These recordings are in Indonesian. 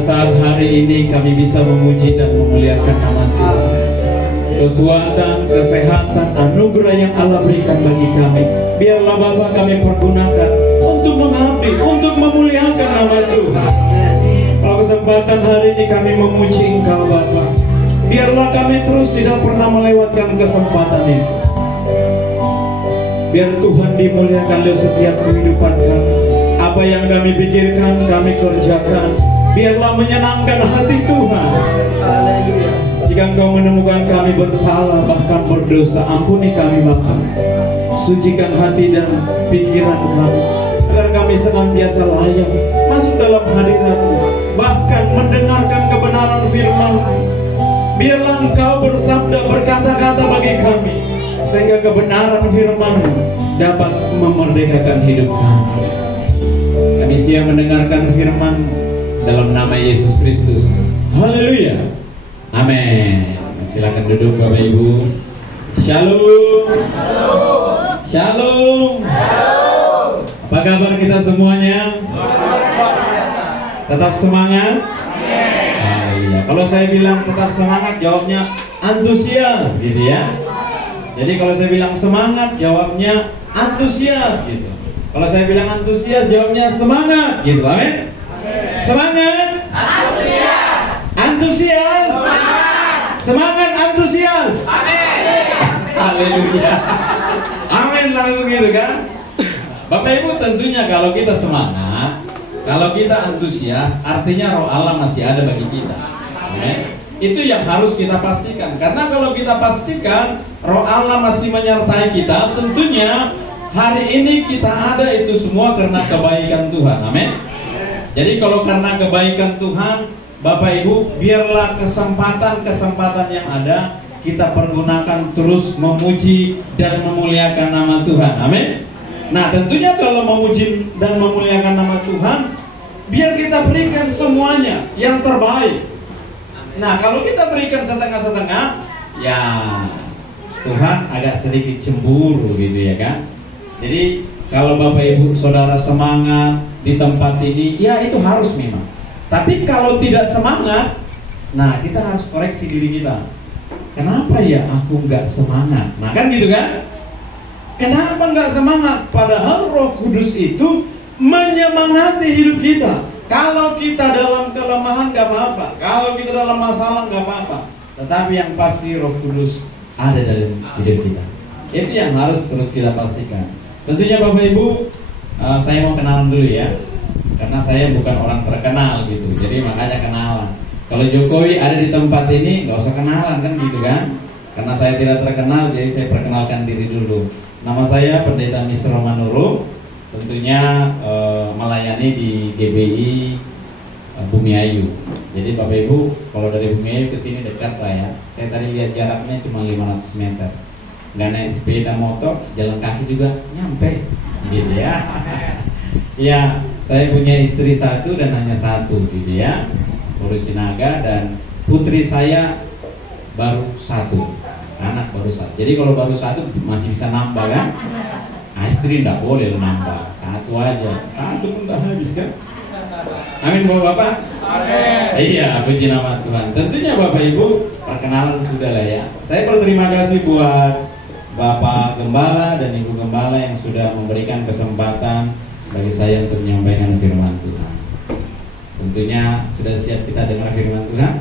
saat hari ini kami bisa memuji dan memuliakan nama Tuhan. Kekuatan, kesehatan, anugerah yang Allah berikan bagi kami, biarlah Bapa kami pergunakan untuk mengabdi, untuk memuliakan nama Tuhan. Kalau kesempatan hari ini kami memuji Engkau Bapa, biarlah kami terus tidak pernah melewatkan kesempatan itu. Biar Tuhan dimuliakan lewat setiap kehidupan kami. Apa yang kami pikirkan, kami kerjakan, biarlah menyenangkan hati Tuhan. Jika Engkau menemukan kami bersalah, bahkan berdosa, ampuni kami Bapa. Sucikan hati dan pikiran kami, agar kami senantiasa layak masuk dalam hadirat-Mu, bahkan mendengarkan kebenaran firman. Biarlah Engkau bersabda, berkata-kata bagi kami, sehingga kebenaran firman-Mu dapat memerdekakan hidup kami. Kami siap mendengarkan firman dalam nama Yesus Kristus. Haleluya. Amin. Silakan duduk Bapak Ibu. Shalom. Shalom. Shalom. Shalom. Apa kabar kita semuanya? Tetap semangat? Iya. Kalau saya bilang tetap semangat, jawabnya antusias gitu ya. Jadi kalau saya bilang semangat, jawabnya antusias gitu. Kalau saya bilang antusias, jawabnya semangat gitu. Amin. Semangat. Antusias. Antusias. Semangat antusias. Amin. Haleluya. Amin, langsung gitu kan. Bapak Ibu, tentunya kalau kita semangat, kalau kita antusias, artinya roh Allah masih ada bagi kita. Amin. Itu yang harus kita pastikan. Karena kalau kita pastikan roh Allah masih menyertai kita, tentunya hari ini kita ada itu semua karena kebaikan Tuhan. Amin. Jadi kalau karena kebaikan Tuhan, Bapak Ibu, biarlah kesempatan-kesempatan yang ada kita pergunakan terus memuji dan memuliakan nama Tuhan. Amin. Nah, tentunya kalau memuji dan memuliakan nama Tuhan, biar kita berikan semuanya yang terbaik. Nah, kalau kita berikan setengah-setengah, ya Tuhan agak sedikit cemburu gitu ya kan. Jadi kalau Bapak Ibu Saudara semangat di tempat ini, ya itu harus memang. Tapi kalau tidak semangat, nah kita harus koreksi diri kita. Kenapa ya aku nggak semangat? Nah kan gitu kan? Kenapa nggak semangat? Padahal Roh Kudus itu menyemangati hidup kita. Kalau kita dalam kelemahan nggak apa-apa, kalau kita dalam masalah nggak apa-apa. Tetapi yang pasti Roh Kudus ada dalam hidup kita. Itu yang harus terus kita pastikan. Tentunya Bapak Ibu, saya mau kenalan dulu ya, karena saya bukan orang terkenal gitu, jadi makanya kenalan. Kalau Jokowi ada di tempat ini, nggak usah kenalan kan gitu kan? Karena saya tidak terkenal, jadi saya perkenalkan diri dulu. Nama saya Pendeta Misro Manurung, tentunya melayani di GBI Bumi Ayu. Jadi Bapak Ibu, kalau dari Bumi Ayu ke sini dekat lah ya. Saya tadi lihat jaraknya cuma 500 meter. Nggak naik sepeda motor, jalan kaki juga nyampe, gitu ya. Ya, saya punya istri satu dan hanya satu, gitu ya. Baru Sinaga dan putri saya baru satu, anak baru satu. Jadi kalau baru satu masih bisa nambah kan? Nah, istri nggak boleh nambah, satu aja, satu pun tak habis kan? Amin Bapak. Amin. Iya, puji nama Tuhan. Tentunya Bapak Ibu, perkenalan sudah lah ya. Saya berterima kasih buat Bapak Gembala dan Ibu Gembala yang sudah memberikan kesempatan bagi saya untuk menyampaikan firman Tuhan. Tentunya sudah siap kita dengar firman Tuhan?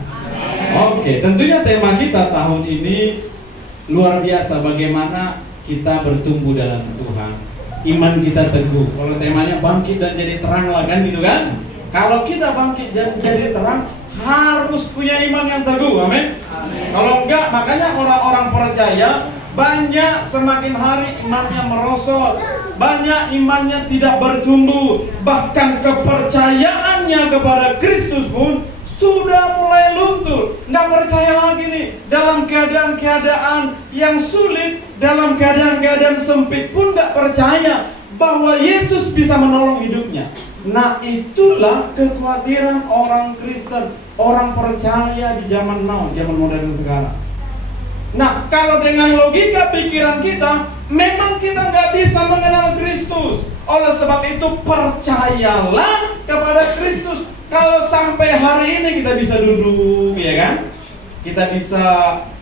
Oke, tentunya tema kita tahun ini luar biasa, bagaimana kita bertumbuh dalam Tuhan, iman kita teguh. Kalau temanya bangkit dan jadi terang lah kan gitu kan? Kalau kita bangkit dan jadi terang, harus punya iman yang teguh, amin? Kalau enggak, makanya orang-orang percaya banyak semakin hari imannya merosot, banyak imannya tidak bertumbuh, bahkan kepercayaannya kepada Kristus pun sudah mulai luntur. Nggak percaya lagi nih, dalam keadaan-keadaan yang sulit, dalam keadaan-keadaan sempit pun nggak percaya bahwa Yesus bisa menolong hidupnya. Nah, itulah kekhawatiran orang Kristen, orang percaya di zaman now, zaman modern sekarang. Nah, kalau dengan logika pikiran kita, memang kita nggak bisa mengenal Kristus. Oleh sebab itu, percayalah kepada Kristus. Kalau sampai hari ini kita bisa duduk, ya kan? Kita bisa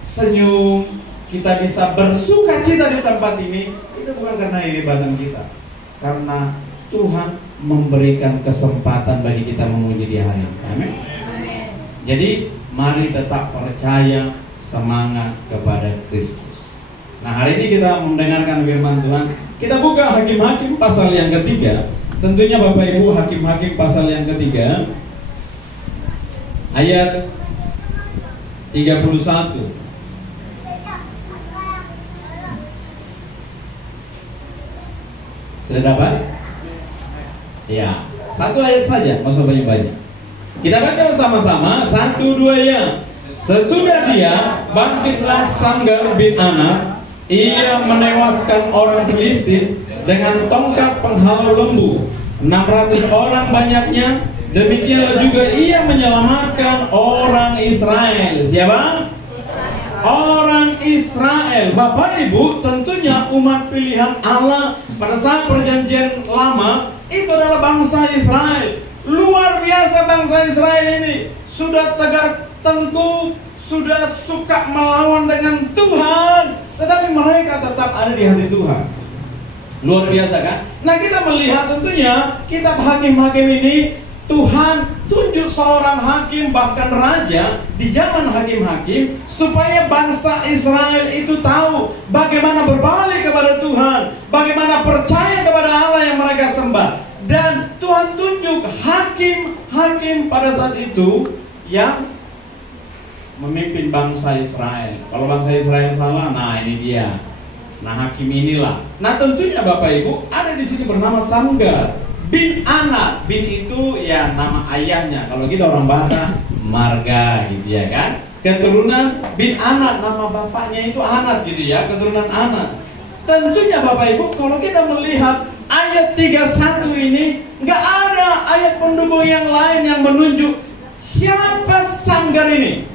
senyum, kita bisa bersuka cita di tempat ini, itu bukan karena kehebatan kita, karena Tuhan memberikan kesempatan bagi kita memuji di hari ini. Amin. Jadi mari tetap percaya, semangat kepada Kristus. Nah, hari ini kita mendengarkan firman Tuhan. Kita buka Hakim-Hakim pasal yang ketiga. Tentunya Bapak Ibu, Hakim-Hakim pasal yang ketiga, ayat 31. Sudah dapat? Ya, satu ayat saja, nggak usah banyak-banyak. Kita baca bersama-sama, 1, 2 ya. Sesudah dia, bangkitlah Samgar bin Anak. Ia menewaskan orang Filistin dengan tongkat penghalau lembu, 600 orang banyaknya. Demikianlah juga ia menyelamatkan orang Israel. Siapa? Orang Israel. Bapak Ibu, tentunya umat pilihan Allah pada saat perjanjian lama itu adalah bangsa Israel. Luar biasa bangsa Israel ini. Sudah tegar tengkuk, sudah suka melawan dengan Tuhan, tetapi mereka tetap ada di hati Tuhan. Luar biasa kan? Nah, kita melihat tentunya kitab Hakim-Hakim ini, Tuhan tunjuk seorang hakim, bahkan raja di zaman Hakim-Hakim, supaya bangsa Israel itu tahu bagaimana berbalik kepada Tuhan, bagaimana percaya kepada Allah yang mereka sembah. Dan Tuhan tunjuk hakim-hakim pada saat itu yang memimpin bangsa Israel. Kalau bangsa Israel salah, nah ini dia. Nah, hakim inilah. Nah, tentunya Bapak Ibu ada di sini bernama Samgar bin Anak. Bin itu ya nama ayahnya. Kalau kita orang Batak, marga gitu ya kan. Keturunan bin Anak, nama bapaknya itu Anak gitu ya, keturunan Anak. Tentunya Bapak Ibu, kalau kita melihat ayat 31 ini, nggak ada ayat pendukung yang lain yang menunjuk siapa Samgar ini.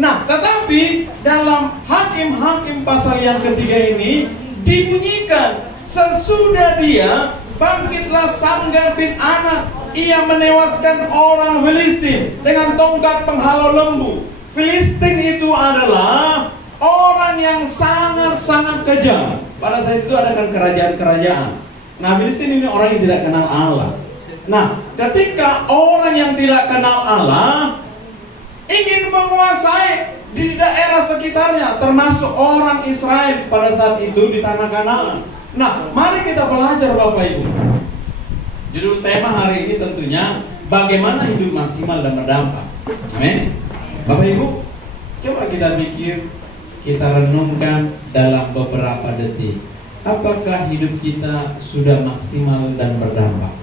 Nah, tetapi dalam Hakim-Hakim pasal yang ketiga ini dibunyikan, sesudah dia bangkitlah Samgar bin Anak, ia menewaskan orang Filistin dengan tongkat penghalau lembu. Filistin itu adalah orang yang sangat-sangat kejam. Pada saat itu ada kan kerajaan-kerajaan. Nah, Filistin ini orang yang tidak kenal Allah. Nah, ketika orang yang tidak kenal Allah ingin menguasai di daerah sekitarnya, termasuk orang Israel pada saat itu di tanah Kanaan. Nah, mari kita belajar Bapak Ibu. Judul tema hari ini tentunya bagaimana hidup maksimal dan berdampak. Amin. Bapak Ibu, coba kita pikir, kita renungkan dalam beberapa detik. Apakah hidup kita sudah maksimal dan berdampak?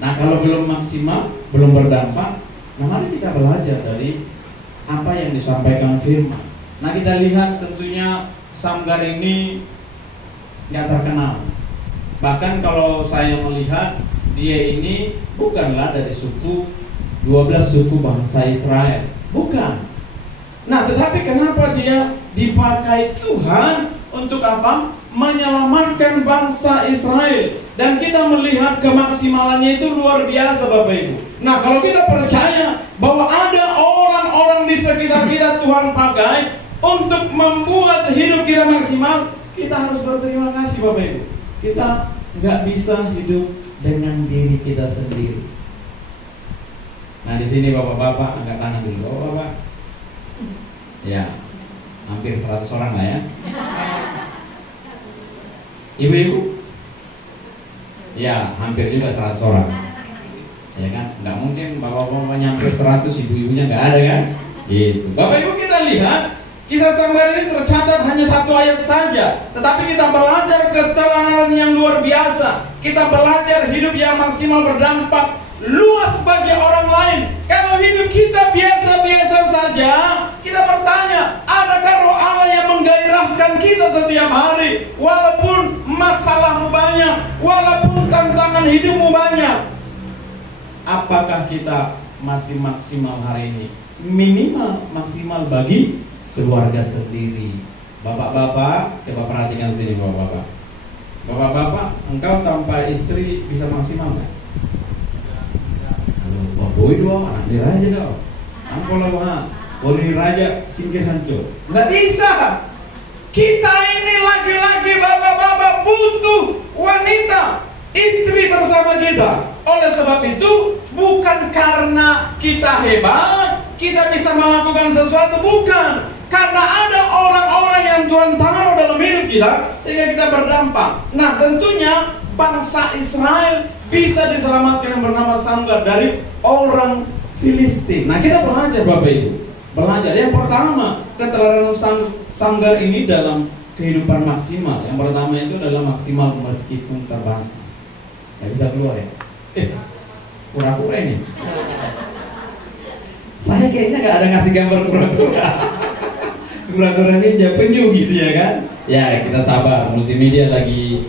Nah, kalau belum maksimal, belum berdampak, nah mari kita belajar dari apa yang disampaikan firman. Nah, kita lihat tentunya Samgar ini nggak terkenal. Bahkan kalau saya melihat, dia ini bukanlah dari suku 12 suku bangsa Israel. Bukan. Nah, tetapi kenapa dia dipakai Tuhan untuk apa? Menyelamatkan bangsa Israel. Dan kita melihat kemaksimalannya itu luar biasa Bapak Ibu. Nah, kalau kita percaya bahwa ada orang-orang di sekitar kita Tuhan pakai untuk membuat hidup kita maksimal, kita harus berterima kasih Bapak Ibu. Kita nggak bisa hidup dengan diri kita sendiri. Nah, di sini bapak-bapak angkat tangan dulu. Bapak-bapak, ya, hampir 100 orang lah ya. Ibu-ibu, ya, hampir juga 100 orang. Ya kan, nggak mungkin bapak-bapak nyampe 100, ibu-ibunya nggak ada kan? Gitu. Bapak Ibu, kita lihat kisah Samgar ini tercatat hanya 1 ayat saja, tetapi kita belajar keteladanan yang luar biasa. Kita belajar hidup yang maksimal berdampak luas bagi orang lain. Kalau hidup kita biasa-biasa saja, kita bertanya, adakah roh Allah yang menggairahkan kita setiap hari? Walaupun masalahmu banyak, walaupun tantangan hidupmu banyak, apakah kita masih maksimal hari ini? Minimal maksimal bagi keluarga sendiri. Bapak-bapak, coba perhatikan sini bapak-bapak. Bapak-bapak, engkau tanpa istri bisa maksimal nggak? Boy doang, anak ni raja dah. Angkol lah wah, boleh raja singkir hancur. Nggak bisa. Kita ini laki-laki, bapak-bapak butuh wanita, istri bersama kita. Oleh sebab itu, bukan karena kita hebat, kita bisa melakukan sesuatu, bukan. Karena ada orang-orang yang Tuhan taruh dalam hidup kita, sehingga kita berdampak. Nah, tentunya bangsa Israel bisa diselamatkan yang bernama Samgar dari orang Filistin. Nah, kita belajar Bapak Ibu, belajar. Yang pertama, keteladanan Samgar ini dalam kehidupan maksimal. Yang pertama itu adalah maksimal meskipun terbatas. Gak bisa keluar ya? Kura-kura ini. Saya kayaknya gak ada ngasih gambar kura-kura. Kura-kura ini aja penyu gitu ya kan? Ya kita sabar, multimedia lagi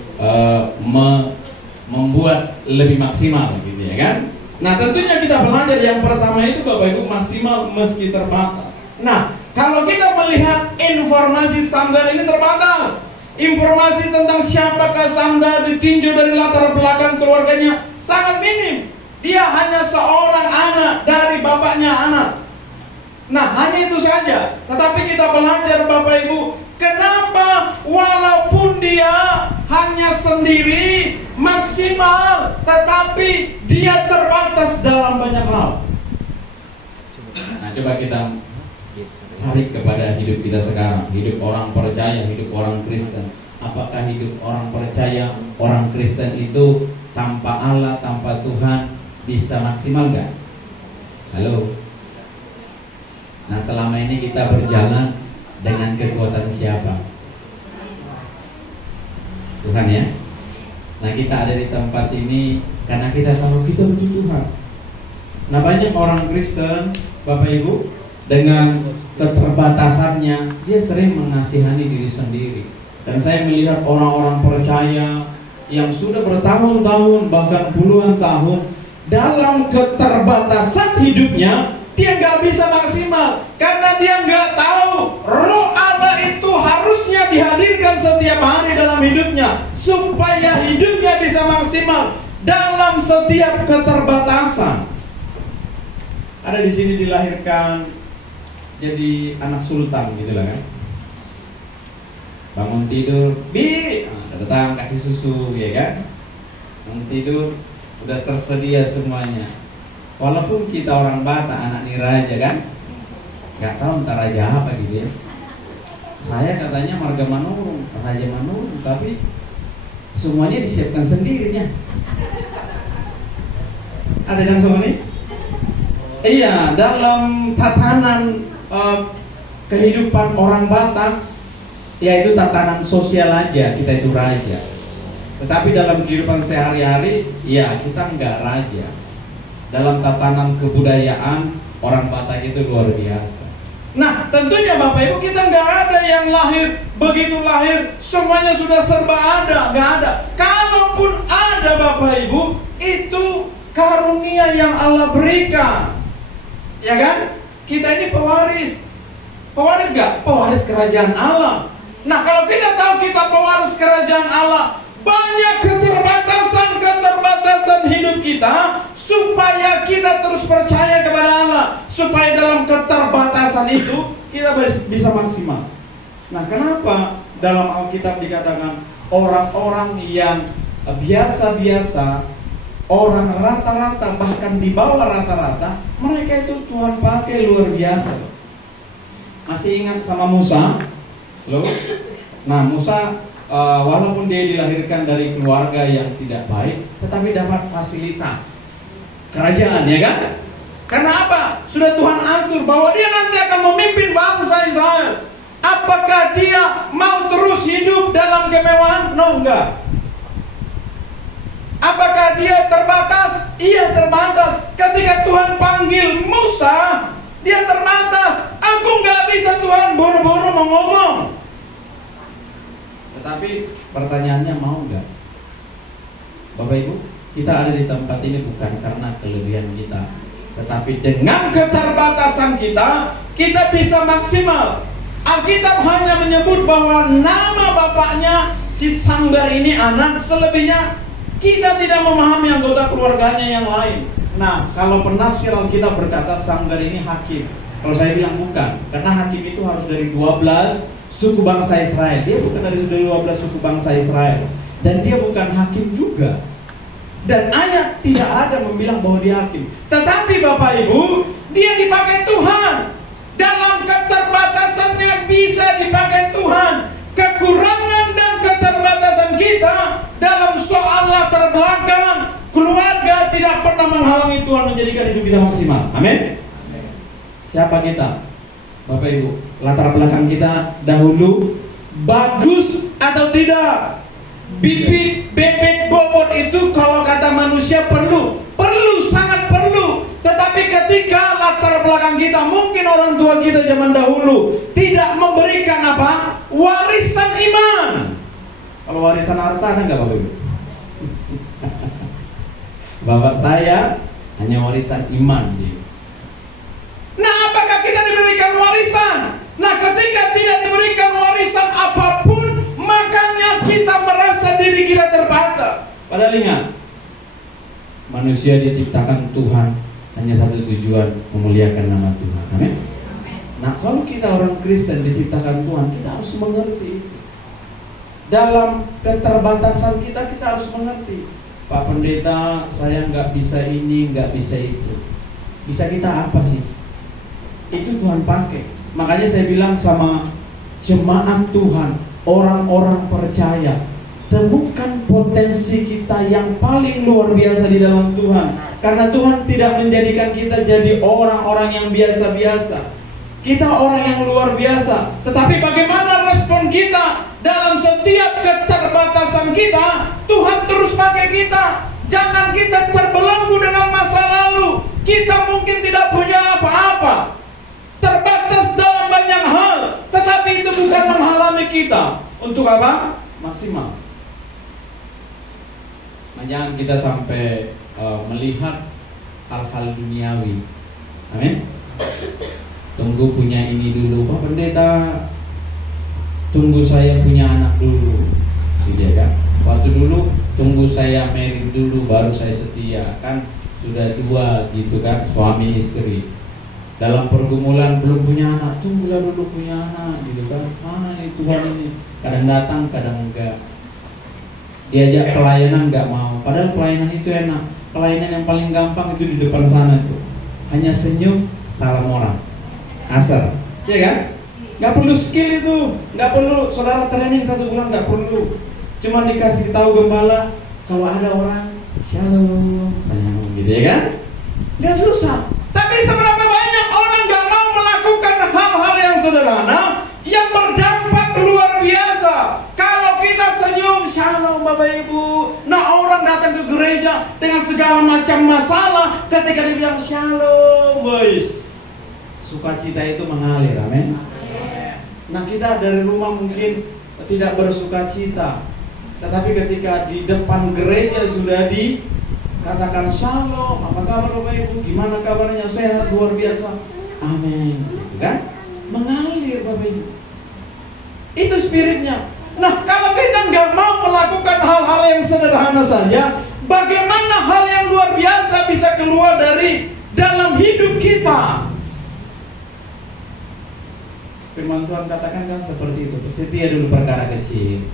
membuat lebih maksimal gitu ya kan? Nah tentunya kita belajar yang pertama itu Bapak Ibu maksimal meski terbatas. Nah kalau kita melihat informasi Samgar ini terbatas, informasi tentang siapakah Samgar ditinjau dari latar belakang keluarganya sangat minim. Dia hanya seorang anak dari bapaknya anak. Nah hanya itu saja. Tetapi kita belajar Bapak Ibu, kenapa walaupun dia hanya sendiri maksimal, tetapi dia terbatas dalam banyak hal. Nah coba kita tarik kepada hidup kita sekarang, hidup orang percaya, hidup orang Kristen. Apakah hidup orang percaya, orang Kristen itu tanpa Allah, tanpa Tuhan bisa maksimal nggak? Halo. Nah selama ini kita berjalan dengan kekuatan siapa? Tuhan ya. Nah kita ada di tempat ini karena kita tahu kita butuh Tuhan. Nah banyak orang Kristen Bapak Ibu dengan keterbatasannya dia sering mengasihani diri sendiri. Dan saya melihat orang-orang percaya yang sudah bertahun-tahun bahkan puluhan tahun dalam keterbatasan hidupnya, dia nggak bisa maksimal karena dia nggak tahu Roh Allah itu harusnya dihadirkan setiap hari dalam hidupnya supaya hidupnya bisa maksimal dalam setiap keterbatasan. Ada di sini dilahirkan jadi anak sultan gitu lah kan. Bangun tidur, datang kasih susu ya kan. Bangun tidur udah tersedia semuanya. Walaupun kita orang Batak, anak niraja kan, nggak tahu entar raja apa gitu ya. Saya katanya marga Manurung, raja Manurung, tapi semuanya disiapkan sendirinya. Ada yang semua nih? Iya, dalam tatanan kehidupan orang Batak, yaitu tatanan sosial aja kita itu raja. Tetapi dalam kehidupan sehari-hari, ya kita enggak raja. Dalam tatanan kebudayaan orang Batak itu luar biasa. Nah tentunya Bapak Ibu kita nggak ada yang lahir begitu lahir semuanya sudah serba ada, nggak ada. Kalaupun ada Bapak Ibu itu karunia yang Allah berikan, ya kan? Kita ini pewaris nggak? Pewaris kerajaan Allah. Nah kalau kita tahu kita pewaris kerajaan Allah, banyak keterbatasan hidup kita, supaya kita terus percaya kepada Allah, supaya dalam keterbatasan itu kita bisa maksimal. Nah kenapa dalam Alkitab dikatakan orang-orang yang biasa-biasa, orang rata-rata, bahkan di bawah rata-rata, mereka itu Tuhan pakai luar biasa. Masih ingat sama Musa? Loh? Nah Musa walaupun dia dilahirkan dari keluarga yang tidak baik, tetapi dapat fasilitas kerajaan, ya kan? Karena apa? Sudah Tuhan atur bahwa dia nanti akan memimpin bangsa Israel. Apakah dia mau terus hidup dalam kemewahan? No, enggak. Apakah dia terbatas? Iya, terbatas. Ketika Tuhan panggil Musa, dia terbatas. Aku nggak bisa Tuhan, buru-buru mau ngomong. Tetapi pertanyaannya mau nggak? Bapak Ibu, kita ada di tempat ini bukan karena kelebihan kita, tetapi dengan keterbatasan kita, kita bisa maksimal. Alkitab hanya menyebut bahwa nama bapaknya si Samgar ini anak, selebihnya kita tidak memahami anggota keluarganya yang lain. Nah, kalau penafsir Alkitab berkata Sanggar ini hakim. Kalau saya bilang bukan, karena hakim itu harus dari 12 suku bangsa Israel. Dia bukan dari 12 suku bangsa Israel. Dan dia bukan hakim juga. Dan ayat tidak ada membilang bahwa dia hakim. Tetapi Bapak Ibu, dia dipakai Tuhan. Dalam keterbatasannya bisa dipakai Tuhan. Kekurangan dan keterbatasan kita dalam soal latar belakang keluarga tidak pernah menghalangi Tuhan menjadikan hidup kita maksimal. Amin. Siapa kita? Bapak Ibu, latar belakang kita dahulu bagus atau tidak? Bibit, bebek, bobot itu kalau kata manusia perlu, sangat perlu. Tetapi ketika latar belakang kita, mungkin orang tua kita zaman dahulu tidak memberikan apa? Warisan iman. Kalau warisan harta ada nggak Bapak Ibu? Bapak saya hanya warisan iman. Nah, apakah kita diberikan warisan? Nah, ketika tidak diberikan warisan apapun, makanya kita merasa diri kita terbatas. Padahal ingat, manusia diciptakan Tuhan hanya satu tujuan, memuliakan nama Tuhan. Amin. Nah, kalau kita orang Kristen diciptakan Tuhan, kita harus mengerti. Dalam keterbatasan kita harus mengerti. Pak Pendeta, saya nggak bisa ini, nggak bisa itu. Bisa kita apa sih? Itu Tuhan pakai. Makanya saya bilang sama jemaat Tuhan, orang-orang percaya, temukan potensi kita yang paling luar biasa di dalam Tuhan. Karena Tuhan tidak menjadikan kita jadi orang-orang yang biasa-biasa. Kita orang yang luar biasa. Tetapi bagaimana respon kita dalam setiap keterbatasan kita? Tuhan terus pakai kita. Jangan kita terbelenggu dengan masa lalu. Kita mungkin tidak punya apa-apa, terbatas dalam banyak hal, tetapi itu bukan menghalangi kita untuk apa? Maksimal. Nah, jangan kita sampai melihat hal-hal duniawi. Amin. Tunggu punya ini dulu, Pak Pendeta. Tunggu saya punya anak dulu, gitu ya kan? Waktu dulu tunggu saya married dulu, baru saya setia, kan sudah tua gitu kan, suami istri. Dalam pergumulan belum punya anak, tunggulah dulu punya anak, gitu kan? Mana ini Tuhan ini? Kadang datang, kadang enggak. Diajak pelayanan enggak mau, padahal pelayanan itu enak. Pelayanan yang paling gampang itu di depan sana tuh. Hanya senyum, salam orang. Asal, ya kan? Nggak perlu skill itu, nggak perlu saudara training 1 bulan, nggak perlu. Cuma dikasih tahu gembala, kalau ada orang shalom, sayang, gitu ya kan? Nggak susah. Tapi seberapa banyak orang nggak mau melakukan hal-hal yang sederhana yang berdampak luar biasa. Kalau kita senyum, shalom Bapak Ibu. Nah, orang datang ke gereja dengan segala macam masalah, ketika dibilang shalom, boys, sukacita itu mengalir, amin. Nah, kita dari rumah mungkin tidak bersukacita, tetapi ketika di depan gereja sudah dikatakan shalom, apa kabar Bapak Ibu, gimana kabarnya, sehat, luar biasa, amin, kan? Mengalir Bapak Ibu. Itu spiritnya. Nah, kalau kita nggak mau melakukan hal-hal yang sederhana saja, bagaimana hal yang luar biasa bisa keluar dari dalam hidup kita? Firman Tuhan katakan kan seperti itu. Setia dulu perkara kecil,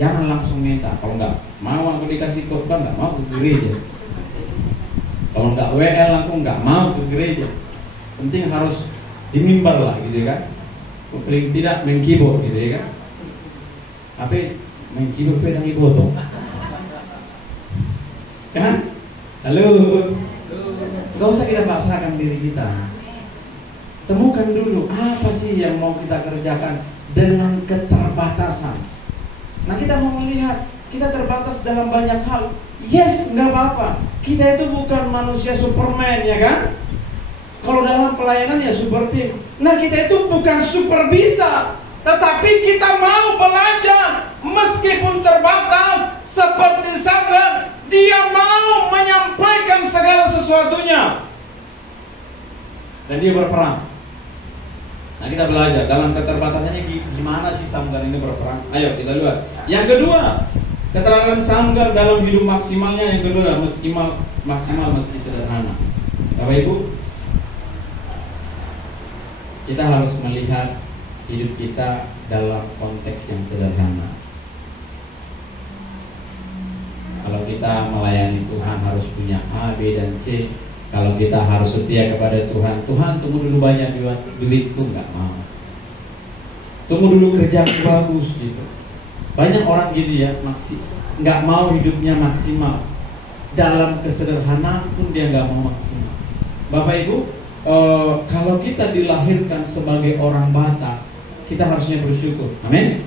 jangan langsung minta. Kalau nggak mau aku dikasih khotbah, nggak mau ke gereja. Kalau nggak WL aku nggak mau ke gereja. Penting harus di mimbar lah, gitu kan? Paling tidak main keyboard, gitu ya kan? Tapi main keyboard pedang ibu potong. Kan? Halo. Gak usah kita paksakan diri kita. Temukan dulu apa sih yang mau kita kerjakan dengan keterbatasan. Nah, kita mau melihat kita terbatas dalam banyak hal. Yes, nggak apa-apa. Kita itu bukan manusia Superman, ya kan? Kalau dalam pelayanan ya super tim. Nah, kita itu bukan super bisa, tetapi kita mau belajar meskipun terbatas. Seperti Sanggar, dia mau menyampaikan segala sesuatunya dan dia berperang. Nah, kita belajar dalam keterbatasannya gimana sih Sanggar ini berperang. Ayo kita lihat. Yang kedua, keterangan Sanggar dalam hidup maksimalnya. Yang kedua, maksimal meski sederhana. Bapak Ibu, kita harus melihat hidup kita dalam konteks yang sederhana. Kalau kita melayani Tuhan harus punya A, B, dan C. Kalau kita harus setia kepada Tuhan, Tuhan tunggu dulu banyak duitku, nggak mau. Tunggu dulu kerja bagus gitu. Banyak orang gitu ya, masih nggak mau hidupnya maksimal. Dalam kesederhanaan pun dia nggak mau maksimal. Bapak Ibu, kalau kita dilahirkan sebagai orang Batak, kita harusnya bersyukur. Amin.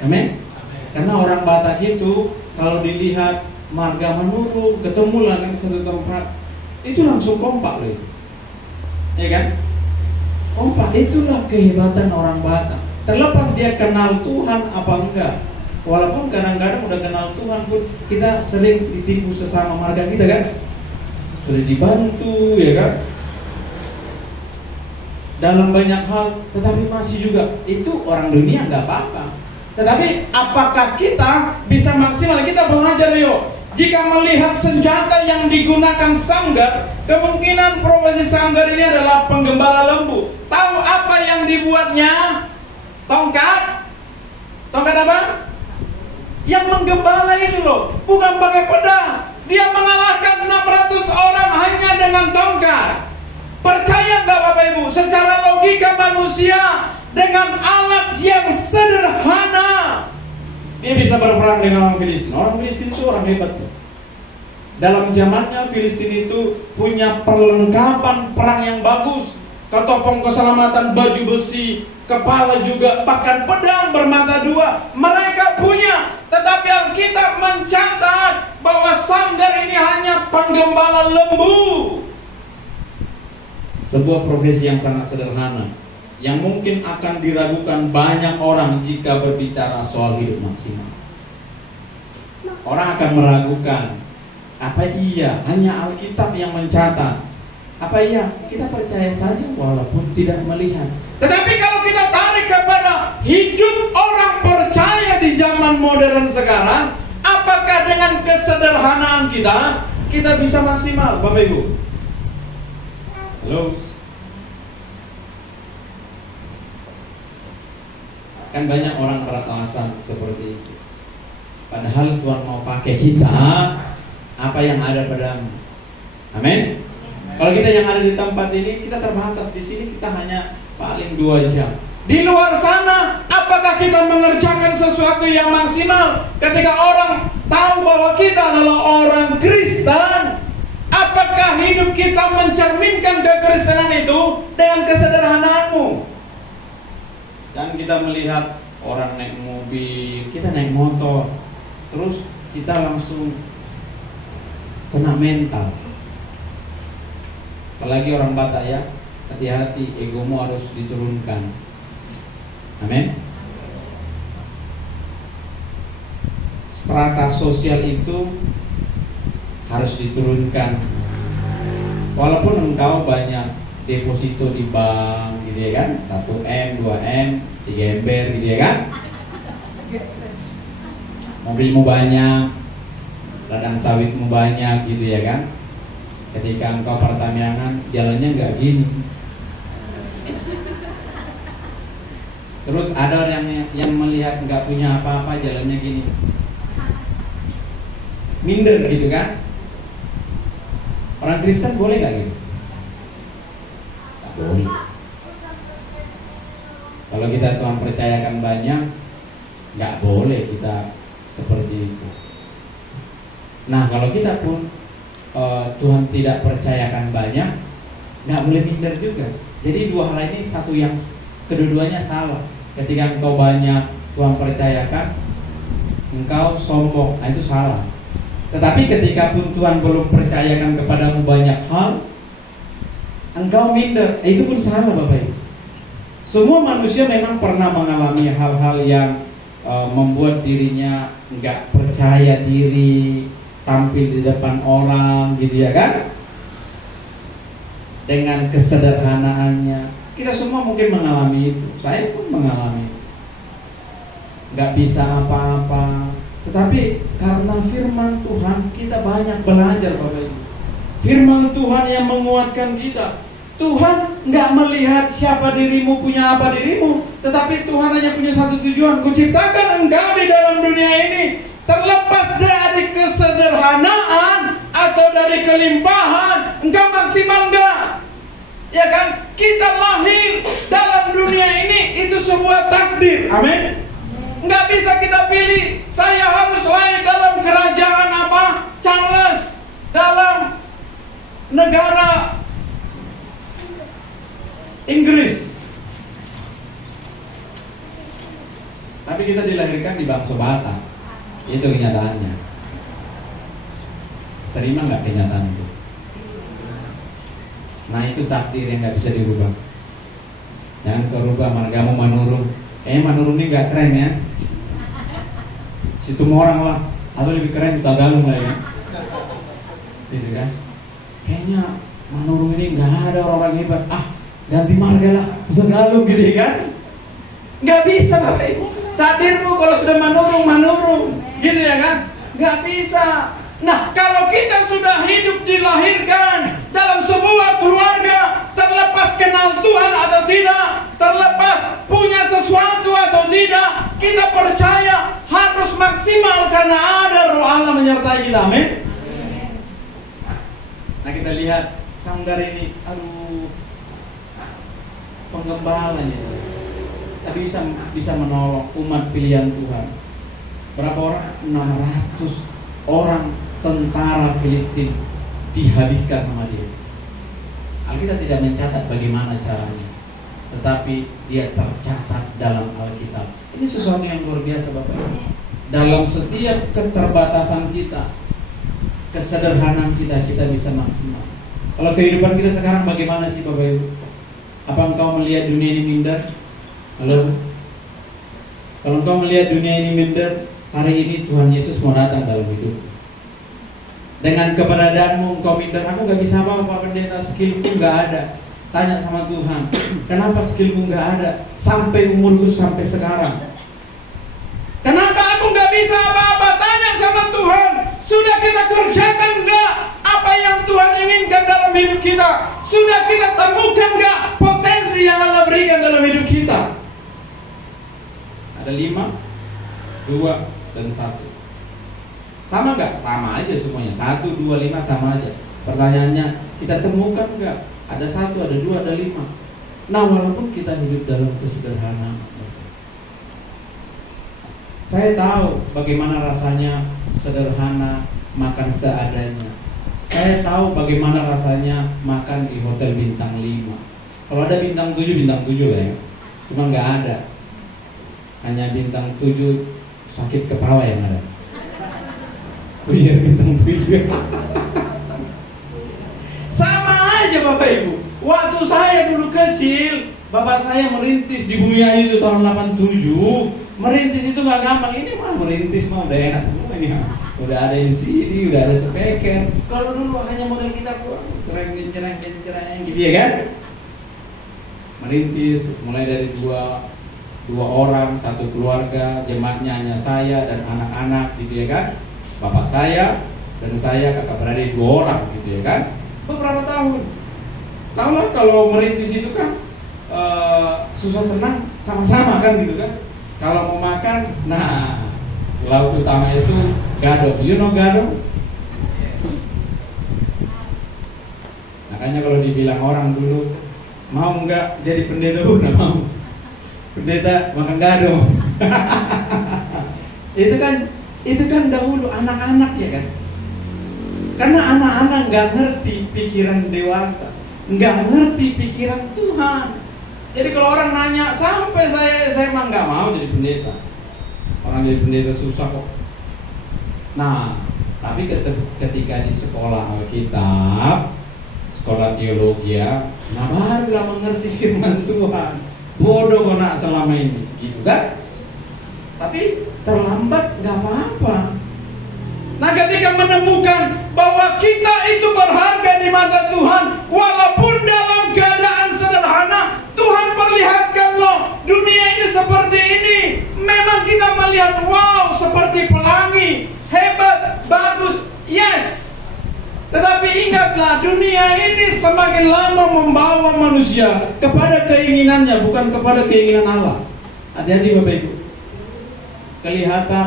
Amin. Karena orang Batak itu kalau dilihat marga menurun, ketemu lah kan satu tempat, itu langsung kompak loh itu. Ya kan? Kompak, itulah kehebatan orang Batak. Terlepas dia kenal Tuhan apa enggak. Walaupun kadang-kadang udah kenal Tuhan pun kita sering ditipu sesama marga kita kan. Sering dibantu ya kan. Dalam banyak hal, tetapi masih juga itu orang dunia nggak apa-apa. Tetapi apakah kita bisa maksimal? Kita belajar yuk. Jika melihat senjata yang digunakan Sanggar, kemungkinan profesi Sanggar ini adalah penggembala lembu. Tahu apa yang dibuatnya? Tongkat. Tongkat apa? Yang menggembala itu loh, bukan pakai pedang. Dia mengalahkan 600 orang hanya dengan tongkat. Percaya nggak Bapak Ibu? Secara logika manusia, dengan alat yang sederhana, dia bisa berperang dengan orang Filistin. Orang Filistin itu orang hebat. Dalam zamannya Filistin itu punya perlengkapan perang yang bagus. Ketopong keselamatan, baju besi, kepala juga, bahkan pedang bermata dua. Mereka punya. Tetapi Alkitab mencatat bahwa Sanggar ini hanya penggembala lembu. Sebuah profesi yang sangat sederhana, yang mungkin akan diragukan banyak orang jika berbicara soal hidup maksimal. Orang akan meragukan, apa iya hanya Alkitab yang mencatat? Apa iya kita percaya saja walaupun tidak melihat? Tetapi kalau kita tarik kepada hidup orang percaya di zaman modern sekarang, apakah dengan kesederhanaan kita bisa maksimal, Bapak Ibu? Halo. Kan banyak orang beralasan seperti itu. Padahal Tuhan mau pakai kita, apa yang ada padamu. Amin. Kalau kita yang ada di tempat ini, kita terbatas. Di sini kita hanya paling 2 jam. Di luar sana, apakah kita mengerjakan sesuatu yang maksimal? Ketika orang tahu bahwa kita adalah orang Kristen, apakah hidup kita mencerminkan kekristenan itu dengan kesederhanaanmu? Dan kita melihat orang naik mobil, kita naik motor, terus kita langsung kena mental. Apalagi orang Batak ya, hati-hati, egomu harus diturunkan. Amin. Strata sosial itu harus diturunkan. Walaupun engkau banyak deposito di bank gitu ya kan, 1M, 2M, 3 ember gitu ya kan, mobilmu banyak, ladang sawitmu banyak gitu ya kan. Ketika engkau pertambangan, jalannya nggak gini. Terus ada orang yang melihat nggak punya apa-apa, jalannya gini, minder gitu kan. Orang Kristen boleh nggak gitu? Boleh. Kalau kita Tuhan percayakan banyak, nggak boleh kita seperti itu. Nah kalau kita pun Tuhan tidak percayakan banyak, nggak boleh minder juga. Jadi 2 hal ini satu yang kedua-duanya salah. Ketika engkau banyak Tuhan percayakan, engkau sombong, nah itu salah. Tetapi ketika pun Tuhan belum percayakan kepadamu banyak hal, engkau minder, itu pun salah Bapak Ibu. Semua manusia memang pernah mengalami hal-hal yang membuat dirinya nggak percaya diri, tampil di depan orang gitu ya kan. Dengan kesederhanaannya, kita semua mungkin mengalami itu. Saya pun mengalami itu. Nggak bisa apa-apa. Tetapi karena firman Tuhan, kita banyak belajar Bapak Ibu. Firman Tuhan yang menguatkan kita. Tuhan nggak melihat siapa dirimu, punya apa dirimu, tetapi Tuhan hanya punya satu tujuan. Kuciptakan engkau di dalam dunia ini, terlepas dari kesederhanaan atau dari kelimpahan, engkau maksimal enggak? Ya kan? Kita lahir dalam dunia ini itu sebuah takdir. Amin. Nggak bisa kita pilih. Saya harus lahir dalam kerajaan apa? Charles, dalam negara Inggris. Tapi kita dilahirkan di bangsa Batak. Itu kenyataannya. Terima nggak kenyataan itu? Nah, itu takdir yang nggak bisa dirubah. Jangan kau rubah, margamu Manurung. Manurung ini nggak keren ya. Situ orang lah, atau lebih keren Tagalog lah ya. Gitu kan? Kayaknya Manurung ini nggak ada orang hebat. Ganti marga lah, Tagalog gitu kan? Nggak bisa Bapak Ibu. Takdirmu kalau sudah Manurung, gitu ya kan? Nggak bisa. Nah, kalau kita sudah hidup dilahirkan dalam sebuah keluarga, terlepas kenal Tuhan atau tidak, terlepas punya sesuatu atau tidak, kita percaya harus maksimal karena ada Roh Allah menyertai kita. Amin. Nah, kita lihat sanggar ini, penggembalanya, tapi bisa menolong umat pilihan Tuhan. Berapa orang? 600 orang tentara Filistin dihabiskan sama dia. Alkitab tidak mencatat bagaimana caranya, tetapi dia tercatat dalam Alkitab. Ini sesuatu yang luar biasa Bapak Ibu. Dalam setiap keterbatasan kita, kesederhanaan kita bisa maksimal. Kalau kehidupan kita sekarang bagaimana sih Bapak Ibu? Apa engkau melihat dunia ini minder? Halo? Kalau engkau melihat dunia ini minder, hari ini Tuhan Yesus mau datang dalam hidup. Dengan keberadaanmu engkau minder, aku gak bisa apa-apa pendeta, skillku gak ada. Tanya sama Tuhan, kenapa skillku gak ada sampai umurku sampai sekarang? Kenapa aku gak bisa apa-apa? Tanya sama Tuhan. Sudah kita kerjakan gak apa yang Tuhan inginkan dalam hidup kita? Sudah kita temukan gak potensi yang Allah berikan dalam hidup kita? Ada 5, 2, dan 1. Sama nggak? Sama aja semuanya. 1, 2, 5 sama aja. Pertanyaannya, kita temukan nggak? Ada 1, ada 2, ada 5. Nah, walaupun kita hidup dalam kesederhanaan, saya tahu bagaimana rasanya sederhana, makan seadanya. Saya tahu bagaimana rasanya makan di hotel bintang 5. Kalau ada bintang 7 lah ya. Cuma nggak ada. Hanya bintang 7 sakit kepala yang ada. Iya, bintang 7. Sama aja Bapak Ibu. Waktu saya dulu kecil, bapak saya merintis di Bumi Ayu itu tahun 87. Merintis itu gak gampang. Ini mah merintis mah udah enak semua ini. Udah ada LCD, udah ada speaker. Kalau dulu hanya model kita kurang cereng gitu ya kan. Merintis mulai dari dua orang, satu keluarga, jemaatnya hanya saya dan anak-anak gitu ya kan. Bapak saya dan saya, kakak beradik 2 orang gitu ya kan. Beberapa tahun. Tahulah kalau merintis itu kan susah senang sama-sama kan gitu kan. Kalau mau makan, nah lauk utama itu gado. You know gado? Makanya kalau dibilang orang dulu, mau nggak jadi pendeta? Nggak mau. Pendeta makan gado. Itu kan dahulu anak-anak ya kan. Karena anak-anak nggak ngerti pikiran dewasa, nggak ngerti pikiran Tuhan. Jadi kalau orang nanya, sampai saya emang nggak mau jadi pendeta. Orang jadi pendeta susah kok. Nah, tapi ketika di sekolah Alkitab, sekolah teologi ya, nah barulah mengerti firman Tuhan. Bodoh kok nak selama ini, gitu kan? Tapi terlambat nggak apa-apa. Nah, ketika menemukan bahwa kita itu berharga di mata Tuhan, walaupun dalam keadaan sederhana, Tuhan perlihatkan loh, dunia ini seperti ini. Memang kita melihat, wow, seperti pelangi, hebat, bagus, yes. Tetapi ingatlah, manusia kepada keinginannya, bukan kepada keinginan Allah. Hati-hati Bapak Ibu. Kelihatan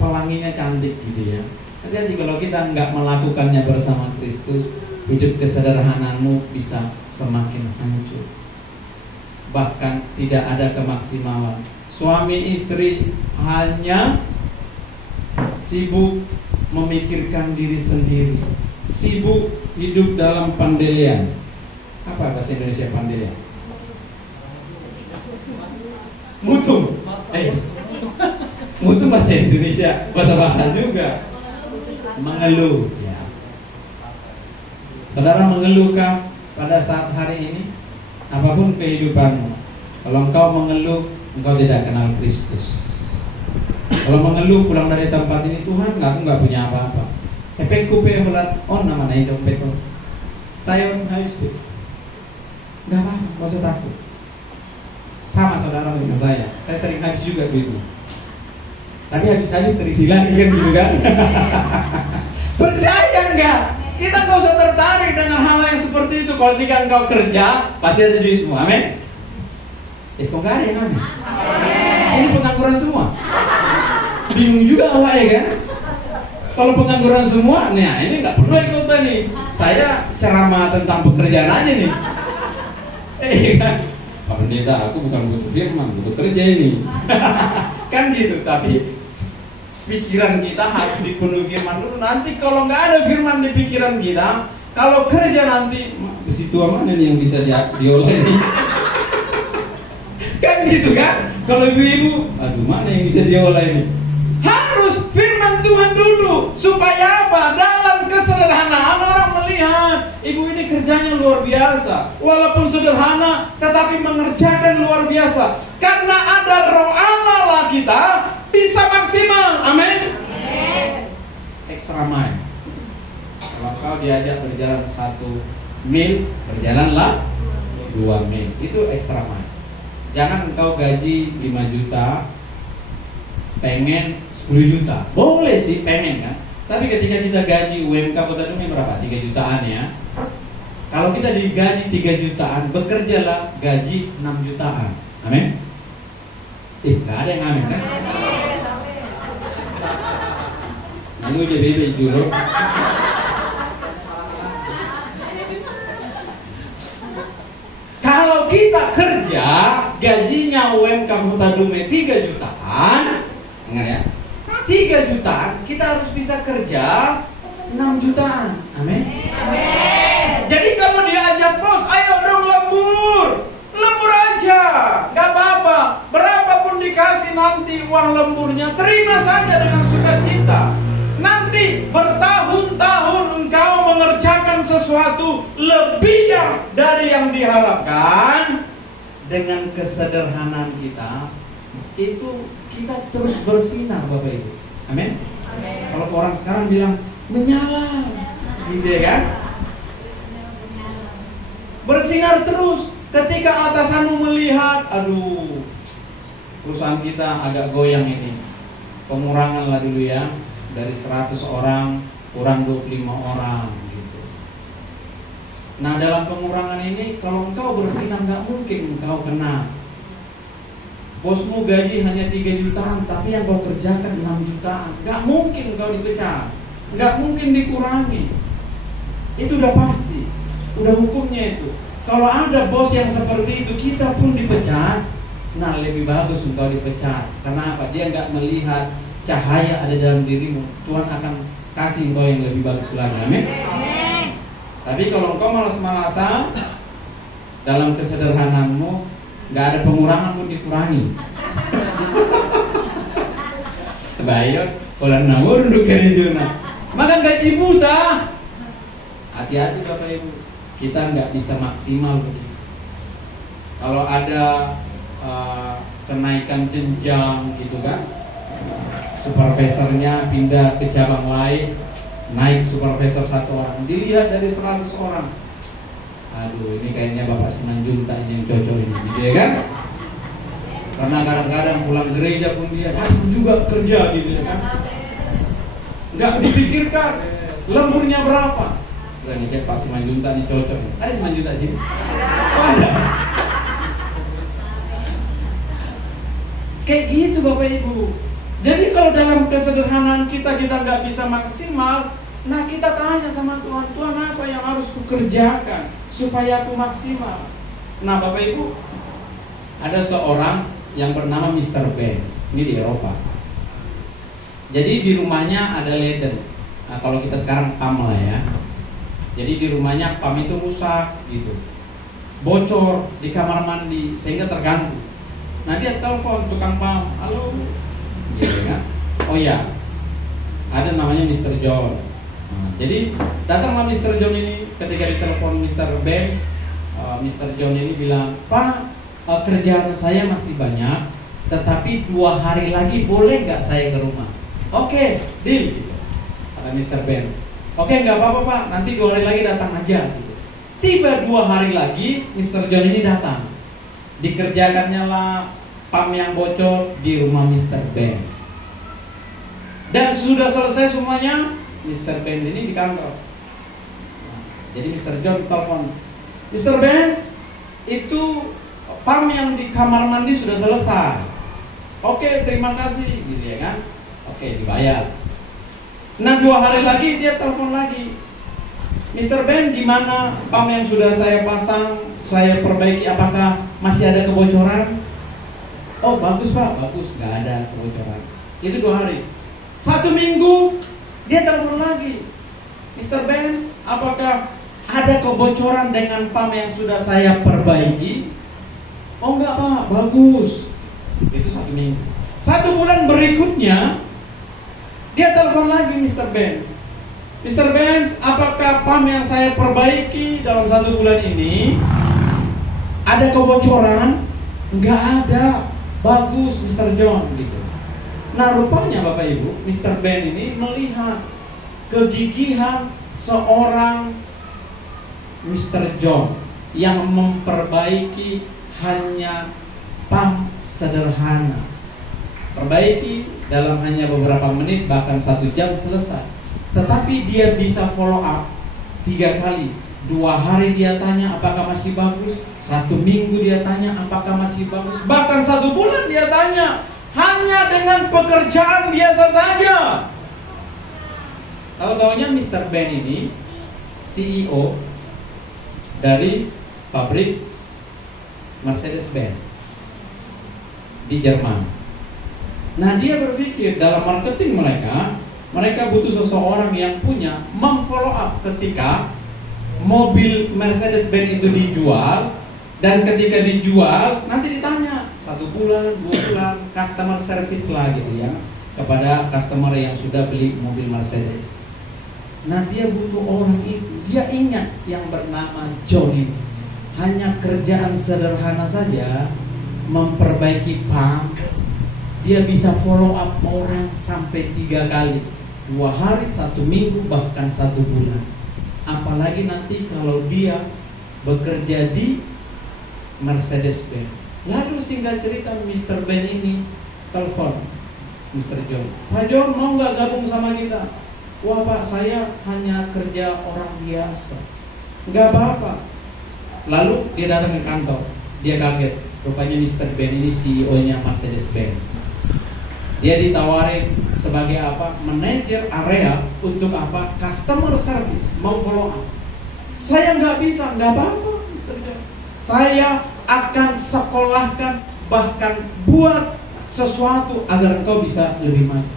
pelanginya cantik gitu ya. Hati-hati kalau kita nggak melakukannya bersama Kristus, hidup kesederhanaanmu bisa semakin hancur. Bahkan tidak ada kemaksimalan. Suami istri hanya sibuk memikirkan diri sendiri, sibuk hidup dalam pendirian. Apa bahasa Indonesia pendirian? Mutu. Mutu bahasa Indonesia, bahasa Batak juga. Mengeluh. Ya. Saudara mengeluhkah pada saat hari ini? Apapun kehidupanmu, kalau engkau mengeluh, engkau tidak kenal Kristus. Kalau mengeluh pulang dari tempat ini, Tuhan, aku nggak punya apa-apa. Efekku peholat, nama naik dompet. Saya habis itu. Nggak apa-apa, nggak usah takut. Sama saudara dengan saya sering habis juga begitu. Tapi habis-habis terisi lagi kan gitu kan. Percaya nggak? Kita nggak usah tertarik dengan hal yang seperti itu. Kalau ketika engkau kerja, pasti ada duitmu. Amin. Kok nggak ada yang amin? Ini pengangguran semua. Bingung juga awak ya kan? Kalau pengangguran semua, nah ini nggak perlu ikut nih. Saya ceramah tentang pekerjaan aja nih. Kan? Pak Pendeta, aku bukan butuh firman, butuh kerja ini. Kan gitu. Tapi pikiran kita harus dipenuhi firman dulu. Nanti kalau nggak ada firman di pikiran kita, kalau kerja nanti besi tua mana nih yang bisa diolah nih? Kan gitu kan? Kalau ibu-ibu, aduh mana yang bisa diolah ini? Harus firman Tuhan dulu, supaya apa? Dalam kesederhanaan orang melihat ibu ini kerjanya luar biasa. Walaupun sederhana, tetapi mengerjakan luar biasa. Karena ada roh Allah lah kita bisa maksimal. Amin. Extra mile. Kalau kau diajak berjalan 1 mil, berjalanlah 2 mil. Itu extra mile. Jangan engkau gaji 5 juta, pengen 10 juta. Boleh sih pengen kan. Tapi ketika kita gaji UMK Kota Dumai berapa? 3 jutaan ya. Kalau kita digaji 3 jutaan, bekerjalah gaji 6 jutaan. Amin. Nggak ada yang amin kan? Lalu dia bebek dulu. Kalau kita kerja, gajinya UMK Kota Dumai 3 jutaan, dengar ya, 3 jutaan, kita harus bisa kerja 6 jutaan. Amin. Jadi kalau diajak bos, ayo dong lembur aja, nggak apa-apa. Berapapun dikasih nanti uang lemburnya, terima saja dengan sukacita. Nanti bertahun-tahun engkau mengerjakan sesuatu lebih dari yang diharapkan. Dengan kesederhanaan kita, itu kita terus bersinar Bapak Ibu. Amin. Kalau orang sekarang bilang menyala, gitu ya kan? Bersinar terus. Ketika atasanmu melihat, aduh, perusahaan kita agak goyang ini, pengurangan lah dulu ya, dari 100 orang kurang 25 orang gitu. Nah dalam pengurangan ini, kalau engkau bersinar nggak mungkin engkau kena. Bosmu gaji hanya 3 jutaan, tapi yang kau kerjakan 6 jutaan, nggak mungkin engkau dipecat, nggak mungkin dikurangi. Itu udah pasti, udah hukumnya itu. Kalau ada bos yang seperti itu, kita pun dipecat. Nah lebih bagus engkau dipecat. Karena apa? Dia nggak melihat cahaya ada dalam dirimu. Tuhan akan kasih engkau yang lebih bagus lagi. Amin. Tapi kalau engkau malas-malasan, dalam kesederhanaanmu, nggak ada pengurangan pun dikurangi. Bayar, kalau nawar untuk kerjanya. Maka gaji buta. Hati-hati Bapak Ibu. Kita nggak bisa maksimal begitu. Kalau ada kenaikan jenjang gitu kan, supervisornya pindah ke cabang lain, naik supervisor 1 orang, dilihat dari 100 orang. Aduh, ini kayaknya Bapak Simanjuntak yang cocok ini, gitu ya kan? Karena kadang-kadang pulang gereja pun dia, aku juga kerja gitu ya kan? Nggak dipikirkan lemburnya berapa. Ini kayak Pak Simanjuntak ini cocok. Ada Simanjuntak sini? Oh ada. Kayak gitu Bapak Ibu. Jadi kalau dalam kesederhanaan kita nggak bisa maksimal, nah kita tanya sama Tuhan, Tuhan apa yang harus kukerjakan supaya aku maksimal? Nah Bapak Ibu, ada seorang yang bernama Mr. Benz, ini di Eropa. Jadi di rumahnya ada leden. Nah kalau kita sekarang pam lah ya. Jadi di rumahnya pam itu rusak gitu, bocor di kamar mandi sehingga terganggu. Nah dia telepon tukang pam, halo, gitu kan? Oh ya, ada namanya Mr. John. Nah, jadi datanglah Mr. John ini. Ketika ditelepon Mr. Benz, Mr. John ini bilang, Pak, kerjaan saya masih banyak, tetapi 2 hari lagi boleh nggak saya ke rumah? Oke, deal, gitu. Kata Mr. Benz. Oke, nggak apa-apa Pak, nanti 2 hari lagi datang aja. Gitu. Tiba 2 hari lagi, Mr. John ini datang. Dikerjakannya lah pam yang bocor di rumah Mr. Benz. Dan sudah selesai semuanya, Mr. Benz ini di kantor. Nah, jadi Mr. John telepon, Mr. Benz, itu pam yang di kamar mandi sudah selesai. Oke, terima kasih, gitu ya kan? Oke, dibayar. Nah 2 hari lagi dia telepon lagi, Mr. Benz, gimana pam yang sudah saya pasang, saya perbaiki, apakah masih ada kebocoran? Oh bagus Pak, bagus, nggak ada kebocoran. Itu 2 hari. 1 minggu dia telepon lagi, Mr. Benz, apakah ada kebocoran dengan pam yang sudah saya perbaiki? Oh enggak Pak, bagus. Itu 1 minggu. 1 bulan berikutnya dia telepon lagi Mr. Benz, Mr. Benz, apakah pam yang saya perbaiki dalam 1 bulan ini ada kebocoran? Enggak ada, bagus Mr. John, gitu. Nah rupanya Bapak Ibu, Mr. Benz ini melihat kegigihan seorang Mr. John yang memperbaiki hanya pam sederhana. Perbaiki dalam hanya beberapa menit, bahkan 1 jam selesai. Tetapi dia bisa follow up 3 kali. 2 hari dia tanya apakah masih bagus, 1 minggu dia tanya apakah masih bagus, bahkan 1 bulan dia tanya. Hanya dengan pekerjaan biasa saja. Tahu-taunya Mr. Ben ini CEO dari pabrik Mercedes-Benz di Jerman. Nah dia berpikir dalam marketing mereka butuh seseorang yang punya memfollow up ketika mobil Mercedes-Benz itu dijual, dan ketika dijual nanti ditanya 1 bulan, 2 bulan customer service lah gitu ya kepada customer yang sudah beli mobil Mercedes. Nah dia butuh orang itu. Dia ingat yang bernama John ini. Hanya kerjaan sederhana saja, memperbaiki pam, dia bisa follow up orang sampai 3 kali, 2 hari, 1 minggu, bahkan 1 bulan. Apalagi nanti kalau dia bekerja di Mercedes-Benz. Lalu singkat cerita Mr. Ben ini telepon Mr. John, Pak John mau nggak gabung sama kita? Wah Pak, saya hanya kerja orang biasa. Nggak apa-apa. Lalu dia datang ke kantor, dia kaget. Rupanya Mr. Ben ini CEO-nya Mercedes-Benz. Dia ditawarin sebagai apa? Manajer area untuk apa? Customer service, mau follow up. Saya nggak bisa, nggak apa-apa Mr. John. Saya akan sekolahkan, bahkan buat sesuatu agar engkau bisa lebih maju.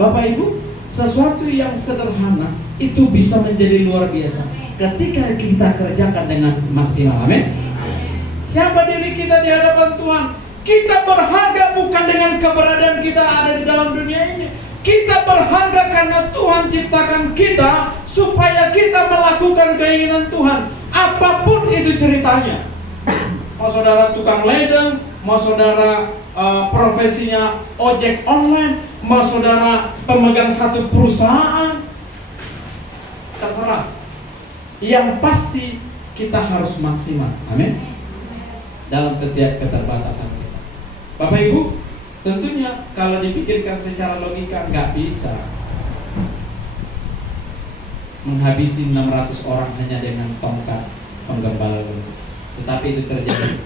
Bapak Ibu, sesuatu yang sederhana itu bisa menjadi luar biasa ketika kita kerjakan dengan maksimal. Amin. Siapa diri kita di hadapan Tuhan? Kita berharga bukan dengan keberadaan kita ada di dalam dunia ini. Kita berharga karena Tuhan ciptakan kita supaya kita melakukan keinginan Tuhan, apapun itu ceritanya. Mau saudara tukang ledeng, mau saudara profesinya ojek online, mau saudara pemegang 1 perusahaan, terserah. Yang pasti kita harus maksimal, amin, dalam setiap keterbatasan kita. Bapak Ibu, tentunya kalau dipikirkan secara logika nggak bisa menghabisi 600 orang hanya dengan tongkat penggembala. Tetapi itu terjadi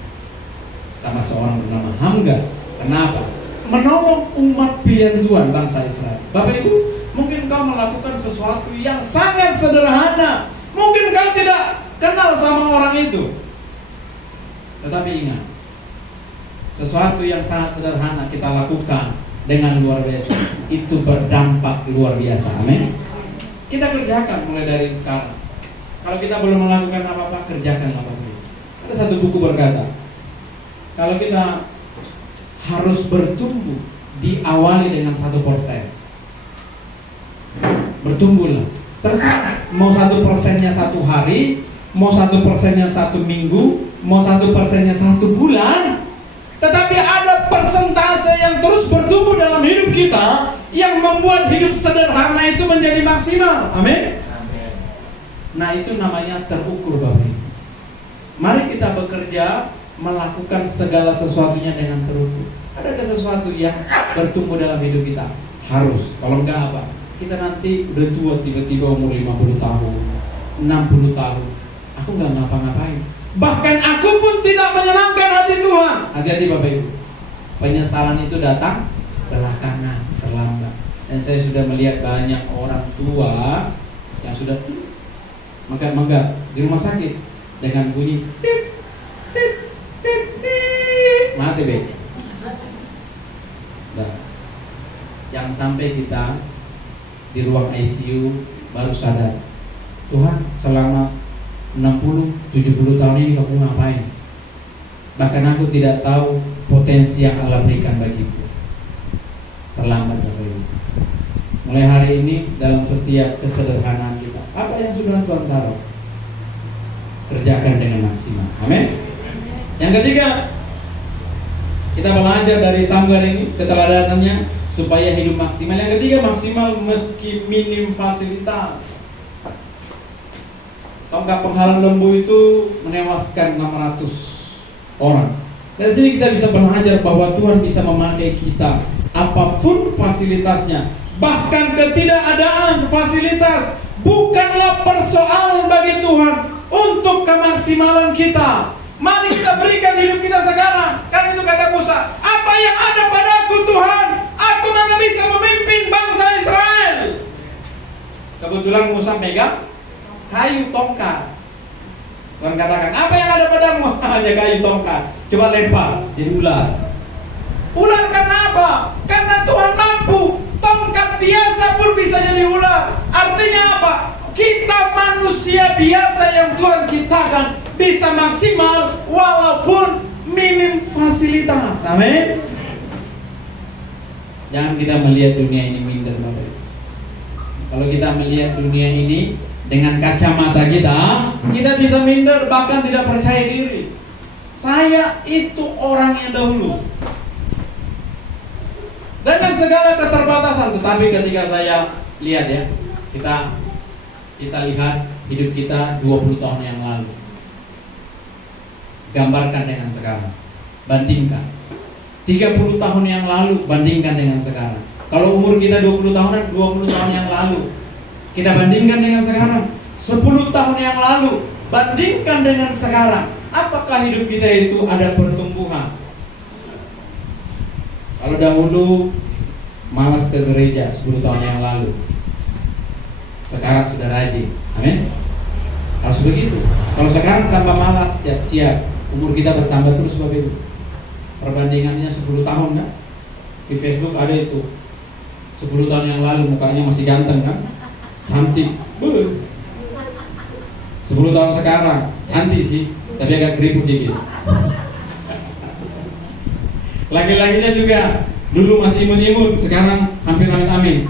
sama seorang bernama Hamga. Kenapa? Menolong umat pilihan Tuhan bangsa Israel. Bapak Ibu, mungkin kau melakukan sesuatu yang sangat sederhana. Mungkin kau tidak kenal sama orang itu. Tetapi ingat, sesuatu yang sangat sederhana kita lakukan dengan luar biasa, itu berdampak luar biasa. Amin. Kita kerjakan mulai dari sekarang. Kalau kita belum melakukan apa-apa, kerjakan apa-apa. Ada satu buku berkata, kalau kita harus bertumbuh, diawali dengan 1%. Bertumbuhlah. Terserah, mau 1%-nya 1 hari, mau 1%-nya 1 minggu, mau 1%-nya 1 bulan. Tetapi ada persentase yang terus bertumbuh dalam hidup kita, yang membuat hidup sederhana itu menjadi maksimal. Amin. Nah, itu namanya terukur, Bapak. Mari kita bekerja, melakukan segala sesuatunya dengan terukur. Adakah sesuatu yang bertumbuh dalam hidup kita? Harus. Kalau enggak apa? Kita nanti udah tua, tiba-tiba umur 50 tahun, 60 tahun, aku enggak ngapa-ngapain. Bahkan aku pun tidak menyenangkan hati Tuhan. Hati-hati Bapak Ibu. Penyesalan itu datang belakangan, terlambat. Dan saya sudah melihat banyak orang tua yang sudah megap-megap di rumah sakit dengan bunyi tit, tit, tit, tit. Mati be. Nah, jangan sampai kita di ruang ICU baru sadar, Tuhan selama 60-70 tahun ini aku ngapain? Bahkan aku tidak tahu potensi yang Allah berikan bagiku. Terlambat Bapak Ibu. Mulai hari ini dalam setiap kesederhanaan kita, apa yang sudah Tuhan taruh, kerjakan dengan maksimal. Amin. Yang ketiga, kita belajar dari Samgar ini keteladanannya supaya hidup maksimal. Yang ketiga, maksimal meski minim fasilitas. Tongkat penghalang lembu itu menewaskan 600 orang. Dari sini kita bisa belajar bahwa Tuhan bisa memakai kita apapun fasilitasnya. Bahkan ketidakadaan fasilitas bukanlah persoalan bagi Tuhan untuk kemaksimalan kita. Mari kita berikan hidup kita sekarang. Kan itu kata Musa, apa yang ada padaku Tuhan, aku mana bisa memimpin bangsa Israel. Kebetulan Musa pegang kayu tongkat. Tuhan katakan, apa yang ada padamu? Hanya kayu tongkat. Coba lempar, jadi ular. Ular karena apa? Karena Tuhan mampu. Tongkat biasa pun bisa jadi ular. Artinya apa? Kita manusia biasa yang Tuhan ciptakan bisa maksimal walaupun minim fasilitas. Amin. Jangan kita melihat dunia ini minder, Bapak. Kalau kita melihat dunia ini dengan kacamata kita bisa minder, bahkan tidak percaya diri. Saya itu orang yang dahulu dengan segala keterbatasan, tetapi ketika saya lihat ya, kita lihat hidup kita 20 tahun yang lalu, gambarkan dengan sekarang, bandingkan 30 tahun yang lalu, bandingkan dengan sekarang. Kalau umur kita 20 tahunan, 20 tahun yang lalu, kita bandingkan dengan sekarang. 10 tahun yang lalu, bandingkan dengan sekarang. Apakah hidup kita itu ada pertumbuhan? Kalau dahulu malas ke gereja 10 tahun yang lalu, sekarang sudah rajin. Amin. Harus begitu. Kalau sekarang tambah malas, siap-siap umur kita bertambah terus Bapak Ibu. Perbandingannya 10 tahun kan? Di Facebook ada itu. 10 tahun yang lalu mukanya masih ganteng kan? Cantik. 10 tahun sekarang cantik sih, tapi agak keriput dikit. Laki-lakinya juga dulu masih imut-imut, sekarang hampir amin-amin.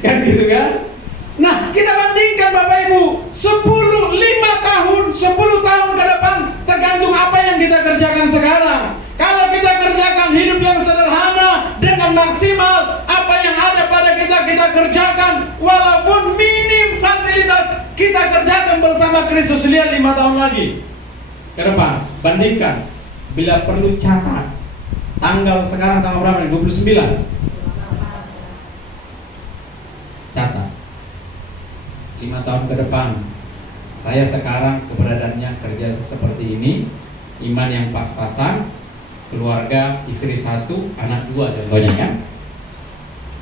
Kan gitu kan? Nah, kita bandingkan Bapak Ibu, 5 tahun, 10 tahun ke depan, tergantung apa yang kita kerjakan sekarang. Kalau kita kerjakan hidup yang sederhana dengan maksimal, apa yang ada pada kita kerjakan, walaupun minim fasilitas, kita kerjakan bersama Kristus. Lihat 5 tahun lagi ke depan, bandingkan. Bila perlu catat tanggal sekarang tanggal berapa nih? 29. Catat 5 tahun ke depan Saya sekarang keberadaannya kerja seperti ini, iman yang pas-pasan, keluarga, istri 1, anak 2 contohnya kan.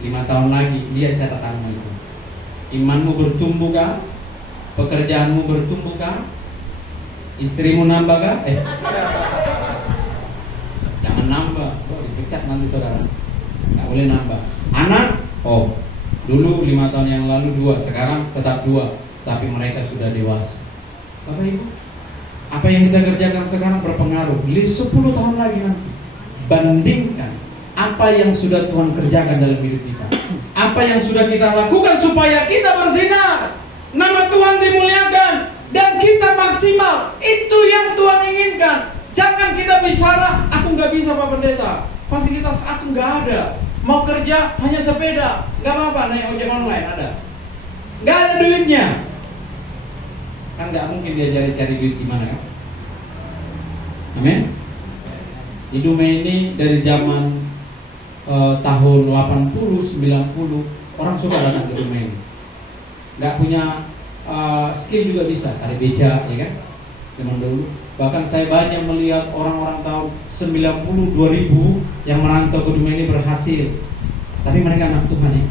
5 tahun lagi dia catatanmu itu. Imanmu bertumbuh kah? Pekerjaanmu bertumbuh kah? Istrimu nambah kah? Jangan nambah, dipecat nanti saudara. Nggak boleh nambah. Anak, dulu 5 tahun yang lalu 2, sekarang tetap 2, tapi mereka sudah dewasa. Bapak Ibu, apa yang kita kerjakan sekarang berpengaruh 10 tahun lagi nanti. Bandingkan apa yang sudah Tuhan kerjakan dalam hidup kita, apa yang sudah kita lakukan supaya kita bersinar, nama Tuhan dimuliakan, dan kita maksimal. Itu yang Tuhan inginkan. Jangan kita bicara, aku nggak bisa Pak Pendeta, fasilitas aku nggak ada, mau kerja hanya sepeda, nggak apa-apa, naik ojek online ada, nggak ada duitnya. Kan nggak mungkin dia cari duit di mana kan? Amin. Di dunia ini dari zaman tahun 80, 90 orang suka datang ke dunia ini. Nggak punya skill juga bisa, ada beca, ya kan? Zaman dulu. Bahkan saya banyak melihat orang-orang tahun 90, 2000 yang merantau ke dunia ini berhasil. Tapi mereka anak Tuhan ya.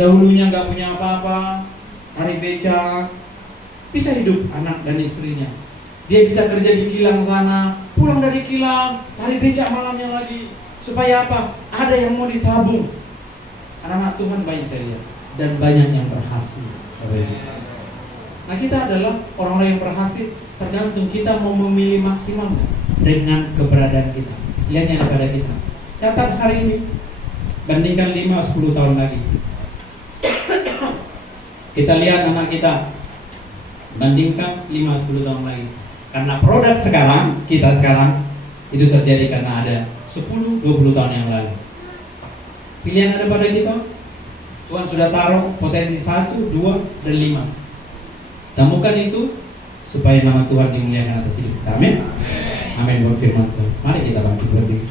Dahulunya nggak punya apa-apa, narik beca, bisa hidup anak dan istrinya. Dia bisa kerja di kilang sana, pulang dari kilang, narik beca malamnya lagi. Supaya apa? Ada yang mau ditabung. Anak-anak Tuhan banyak saya lihat, dan banyak yang berhasil. Nah, kita adalah orang-orang yang berhasil. Tergantung kita mau memilih maksimal dengan keberadaan kita. Lihatnya kepada kita. Catat hari ini, bandingkan 5-10 tahun lagi. Kita lihat anak kita, bandingkan 5-10 tahun lagi. Karena produk sekarang, kita sekarang, itu terjadi karena ada 10-20 tahun yang lalu. Pilihan ada pada kita. Tuhan sudah taruh potensi 1, 2, dan 5. Temukan itu supaya nama Tuhan dimuliakan atas hidup kita. Amin. Amin. Buat firman Tuhan. Mari kita bangkit berdiri.